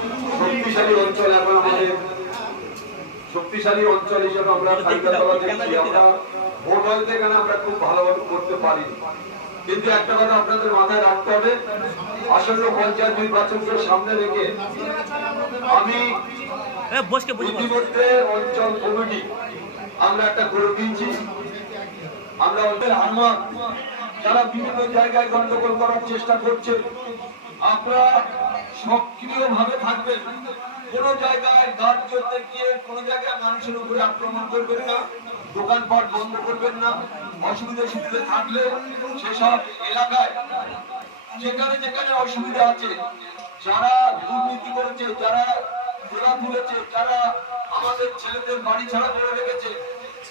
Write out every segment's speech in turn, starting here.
শক্তিশালী অঞ্চল, এখন আমাদের শক্তিশালী অঞ্চল হিসেবে আমরা তালিকাতলা দেখছি। আমরা ভোট হয়তো এখানে আমরা খুব ভালোভাবে করতে পারি, কিন্তু একটা কথা আপনাদের মাথায় রাখতে হবে, আসন্ন পঞ্চায়েত নির্বাচনকে সামনে রেখে আমি ইতিমধ্যে অঞ্চল কমিটি আমরা একটা করে দিয়েছি। আমরা আমার যারা বিভিন্ন জায়গায় গন্ডগোল করার চেষ্টা করছে, আপনারা সক্রিয় ভাবে থাকবেন। কোন জায়গায় গাছ চলতে গিয়ে কোন জায়গায় মানুষের উপরে আক্রমণ করবেন না, দোকানপাট বন্ধ করবেন না। অসুবিধা সুবিধা থাকলে সেসব এলাকায় যেখানে যেখানে অসুবিধা আছে, যারা দুর্নীতি করেছে, যারা ঘোরা তুলেছে, যারা আমাদের ছেলেদের বাড়ি ছাড়া করে রেখেছে,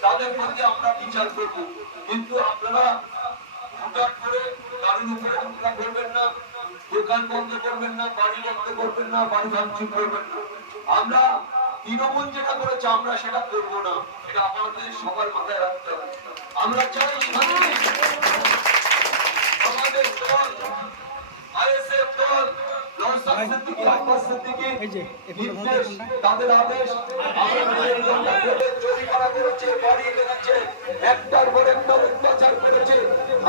তাদের মধ্যে আমরা বিচার করব। কিন্তু আপনারা হঠাৎ করে কারোর উপরে হামলা করবেন না, দোকান বন্ধ করবেন না, বাড়ি বন্ধ করবেন না, বাড়ি ভাঙচুর করবেন না। আমরা তৃণমূল যেটা করেছে আমরা সেটা করবো না, এটা আমাদের সবার মাথায় রাখতে হবে। আমরা চাই আমাদের দল আইএসএফ দল তাদের আদেশ একটার পর একটা অত্যাচার করেছে,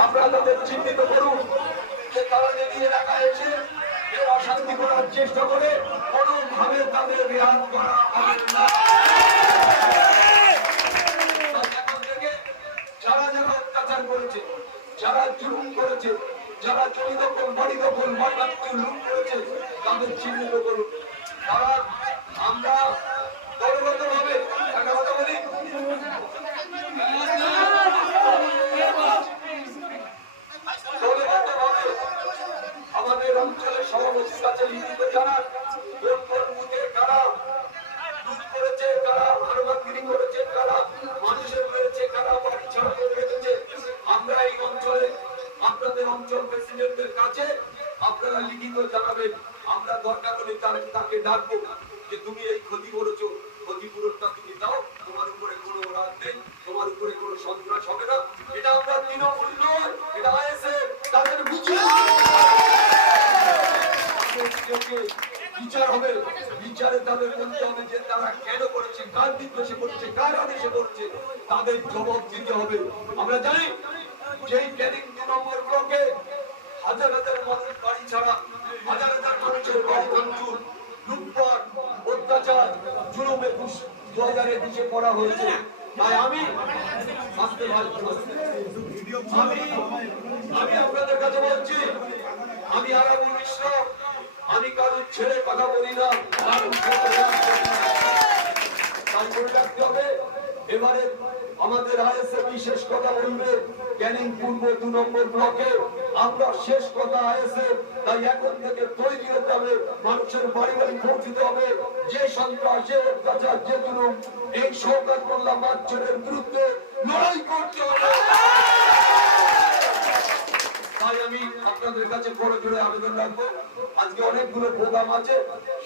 আমরা তাদের চিহ্নিত করুন যে তারা যদি এলাকায় এসে অশান্তি করার চেষ্টা করে কোনোভাবে তাদের রেহাত করা হবে না। এখন থেকে যারা যারা অত্যাচার করেছে, যারা জুলুম করেছে, যারা জমি দখল, বাড়ি দখল, মাটি লুট করেছে, তাদের চিহ্নিত করুন। তারা আমরা দলগত ভাবে একটা কথা বলি, দলগত ভাবে আমাদের অঞ্চলের সভাপতির কাছে লিখিত জানান কোন বুথে কারা লুট করেছে, কারা হারবাদগিরি করেছে, কারা মানুষের রয়েছে, কারা বাড়ি ছাড়া করে রেখেছে। আমরা এই অঞ্চলে আপনাদের অঞ্চল প্রেসিডেন্টের কাছে আপনারা লিখিত জানাবেন। আমরা দরকার হলে তাকে ডাকবো যে তুমি এই ক্ষতি করেছো, ক্ষতিপূরণটা তুমি দাও, তোমার উপরে কোনো রাত নেই, তোমার উপরে কোনো সন্ত্রাস হবে না। এটা আমরা তৃণমূল নয়, এটা আইএসএফ, তাদের বিচার হবে। বিচারে তাদের বলতে হবে যে তারা কেন করেছে, কার নির্দেশে করেছে, কার আদেশে করেছে, তাদের জবাব দিতে হবে। আমরা জানি যে ক্যানিং 2 নম্বর ব্লকে হাজার হাজার মানুষ বাড়ি ছাড়া, হাজার হাজার মানুষের বাড়ি ভাঙচুর, লুটপাট, অত্যাচার, জুলুম 2021 করা হয়েছে। তাই আমি আপনাদের কাছে বলছি, আমি আরাবুল মিশ্র, আমি কারোর ছেড়ে কথা বলি না। মনে রাখতে হবে এবারে আমাদের আইএসএফ শেষ কথা বলবে ক্যানিং পূর্ব 2 নম্বর ব্লকে, আমরা শেষ কথা আইএসএফ। তাই এখন থেকে তৈরি হতে হবে, মানুষের বাড়ি বাড়ি পৌঁছতে হবে। যে সন্ত্রাস, যে অত্যাচার, যে জুলুম, এই শওকত মোল্লা মাচ্ছরের বিরুদ্ধে লড়াই করতে হবে। তাই আমি আপনাদের কাছে বড় জোরে আবেদন রাখবো, আজকে অনেকগুলো প্রোগ্রাম আছে,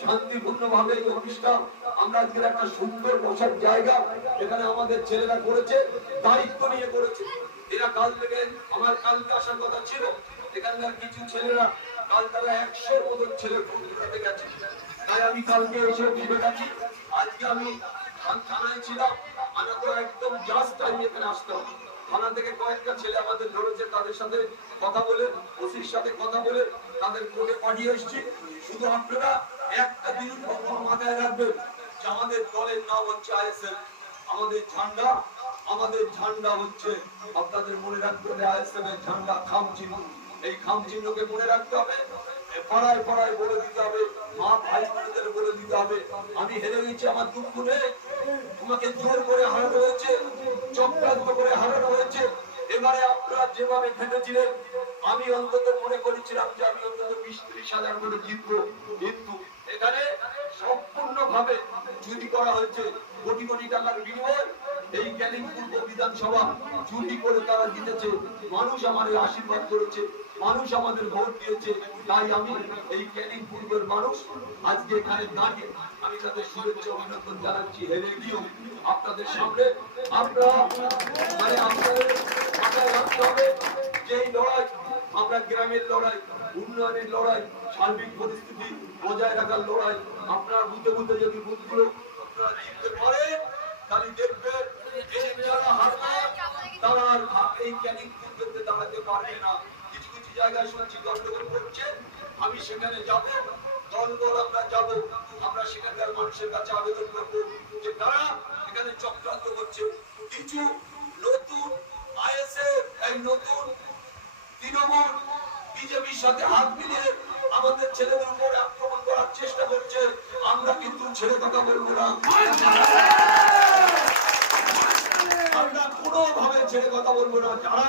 শান্তিপূর্ণ ভাবে এই অনুষ্ঠান আমরা আজকে একটা সুন্দর বসার জায়গা এখানে আমাদের ছেলেরা করেছে, দায়িত্ব নিয়ে করেছে। এরা কাল থেকে, আমার কালকে আসার কথা ছিল, এখানকার কিছু ছেলেরা কাল তারা 100 মতো ছেলে ঘুরতে গেছে। তাই আমি কালকে এসে ফিরে গেছি। আজকে আমি থানায় ছিলাম, আমরা তো একদম জাস্ট টাইম এখানে আসতাম। থানা থেকে কয়েকটা ছেলে আমাদের ধরেছে, তাদের সাথে কথা বলে, ওসির সাথে কথা বলে তাদের কোর্টে পাঠিয়ে এসেছি। শুধু আপনারা একটা জিনিস মাথায় রাখবেন যে আমাদের দলের নাম হচ্ছে আইএসএফ, আমাদের ঝান্ডা হচ্ছে, আপনাদের মনে রাখতে হবে আইএসএফ এর ঝান্ডা খাম চিহ্ন। এই খাম চিহ্নকে মনে রাখতে হবে, পাড়ায় পাড়ায় বলে দিতে হবে, মা ভাই বোনদের বলে দিতে হবে আমি হেরে গেছি, আমার দুঃখ নেই, তোমাকে জোর করে হারানো হয়েছে, চক্রান্ত করে হারানো হয়েছে। এবারে আপনারা যেভাবে খেটেছিলেন, আমি অন্তত মনে করেছিলাম যে আমি অন্তত 20-30 হাজার করে জিতবো, কিন্তু এখানে সম্পূর্ণ ভাবে চুরি করা হয়েছে। কোটি কোটি টাকার বিনিময়ে এই ক্যানিং পূর্ব বিধানসভা চুরি করে তারা জিতেছে। মানুষ আমাদের আশীর্বাদ করেছে, মানুষ আমাদের ভোট দিয়েছে। তাই আমি এই ক্যানিং পূর্বের মানুষ আজকে এখানে দাঁড়িয়ে আমি তাদের শুভেচ্ছা অভিনন্দন জানাচ্ছি। হেরে গিয়েও আপনাদের সামনে আপনারা আপনাদের মাথায় রাখতে হবে যে এই লড়াই আমরা গ্রামের লড়াই, উন্নয়নের লড়াই, সার্বিক পরিস্থিতি বজায় রাখার লড়াই। আপনার বুঝতে বুঝতে যদি বুথগুলো আপনারা জিততে পারেন, তাহলে দেখবেন এই যারা হারবে তারা আর এই ক্যানিং করতে দাঁড়াতে পারবে না। কিছু কিছু জায়গায় শুনছি গন্ডগোল করছে, আমি সেখানে যাব, দল দল আমরা যাব, আমরা সেখানকার মানুষের কাছে আবেদন করবো যে তারা এখানে চক্রান্ত করছে। কিছু নতুন আইএসএফ, এই নতুন তৃণমূল বিজেপির সাথে হাত মিলিয়ে আমাদের ছেলেদের উপর আক্রমণ করার চেষ্টা করছে। আমরা কিন্তু ছেড়ে কথা বলবো না, আমরা কোনোভাবে ছেড়ে কথা বলবো না। যারা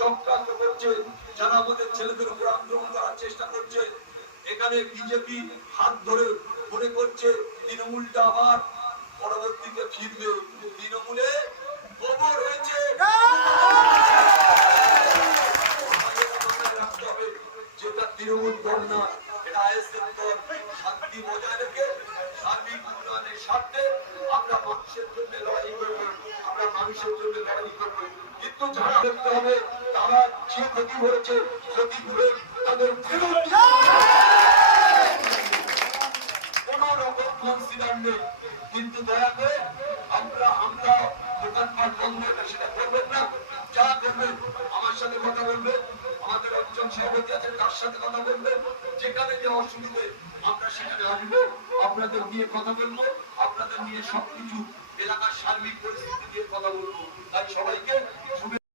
চক্রান্ত করছে, যারা আমাদের ছেলেদের উপর আক্রমণ করার চেষ্টা করছে, এখানে বিজেপি হাত ধরে মনে করছে তৃণমূলটা আবার পরবর্তীতে ফিরবে। তৃণমূলে গোবর হয়েছে, রাখতে হবে যেটা তৃণমূল দল না, এটা আইএসএফ দল। শান্তি বজায় রেখে সার্বিক উন্নয়নের স্বার্থে আমরা মানুষের জন্য লড়াই করবো, আমরা মানুষের জন্য লড়াই করবো। কিন্তু যারা দেখতে হবে তারা যে ক্ষতি করেছে, ক্ষতি করে তাদের কোন রকম কনসিডার নেই। কিন্তু দয়া করে আমরা দোকানপাট বন্ধ এটা সেটা করবেন না। যা করবেন আমার সাথে কথা বলবেন, আমাদের অঞ্চল সভাপতি আছেন তার সাথে কথা বলবেন। যেখানে যে অসুবিধে আমরা সেখানে আসবো, আপনাদের নিয়ে কথা বলবো, আপনাদের নিয়ে সবকিছু এলাকার সার্বিক পরিস্থিতি নিয়ে কথা বলবো। তাই সবাইকে